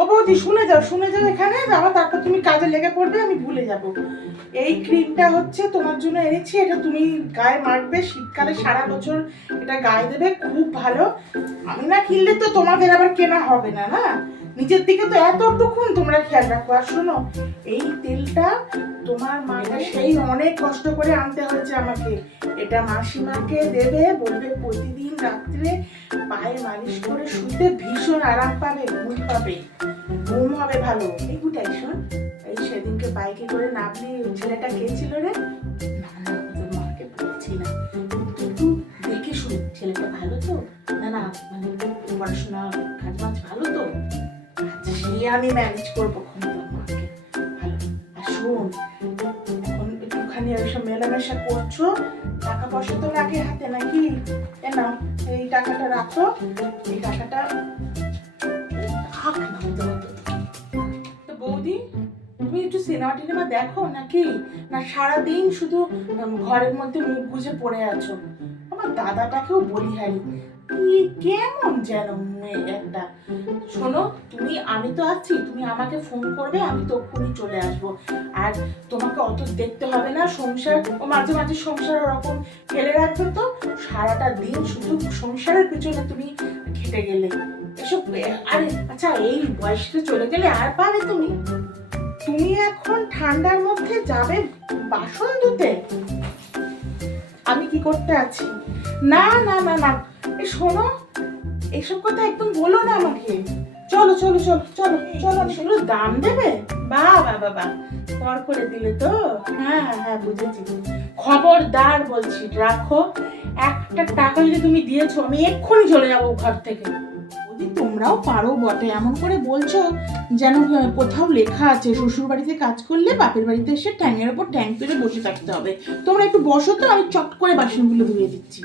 ও বৌদি শুনে যাও এখানে আবার তারপর তুমি কাজে লেগে পড়বে, আমি ভুলে যাব। এই ক্রিমটা হচ্ছে তোমার জন্য এনেছি, এটা তুমি গায়ে মাখবে, শীতকালে সারা বছর এটা গায়ে দেবে, খুব ভালো। আমি না কিনলে তো তোমাদের আবার কেনা হবে না, না নিজের দিকে তো এতটুকুন তোমরা খেয়াল রাখো। আর শোনো, এই তেলটা তোমার মায়ের সেই অনেক কষ্ট করে আনতে হয়েছে আমাকে। এটা মাসিমাকে দেবে, বলবে প্রতিদিন রাত্রে পায়ে মালিশ করে শুতে ভীষণ আরাম পাবে, ঘুম পাবে, ঘুম হবে ভালো। এই গুটাই শোন, এই সেদিনকে বাইকে করে নামলি ছেলেটা কে ছিল রে? না না, তোর মাকে বলছি না, একটু দেখে শুন, ছেলেটা ভালো তো? না না, মানে পড়াশোনা কাজ বাজ ভালো তো? আচ্ছা, সে আমি ম্যানেজ করবো তোর মাকে, ভালো। আর শোন, এখন একটুখানি ওইসব মেলামেশা করছো, টাকা পয়সা তো লাগে হাতে নাকি? এ নাও, এই টাকাটা রাখো, এই টাকাটা থাক না। তো বৌদি, তুমি একটু সিনেমা টিনেমা দেখো নাকি, না সারাদিন শুধু ঘরের মধ্যে মুখ গুজে পড়ে আছো? আমার দাদাটাকেও বলি হারি, কি কেমন যেন মেয়ে একটা। শোনো, তুমি, আমি তো আছি, তুমি আমাকে ফোন করবে, আমি তক্ষুনি চলে আসবো। আর তোমাকে অত দেখতে হবে না, সংসার ও মাঝে মাঝে সংসার ওরকম ফেলে রাখবে তো, সারাটা দিন শুধু সংসারের পিছনে তুমি খেটে গেলে এসব। আরে আচ্ছা, এই বয়সটা চলে গেলে আর পাবে তুমি? তুমি এখন ঠান্ডার মধ্যে যাবে বাসন ধুতে? আমি কি করতে আছি? না না না না, এই শোনো, এইসব কথা একদম বলো না আমাকে। চলো চলো চলো চলো চলো, সেগুলো দাম দেবে? বাবা বাবা, কর করে দিলে তো। হ্যাঁ হ্যাঁ, বুঝেছি। খবরদার বলছি, রাখো। একটা টাকা যদি তুমি দিয়েছো, আমি এক্ষুনি চলে যাবো ঘর থেকে। যদি তোমরাও পারো বটে, এমন করে বলছো যেন কোথাও লেখা আছে শ্বশুর বাড়িতে কাজ করলে বাপের বাড়িতে এসে ট্যাঙের ওপর ট্যাং পেরে বসে থাকতে হবে। তোমরা একটু বসো তো, আমি চট করে বাসনগুলো ধুয়ে দিচ্ছি।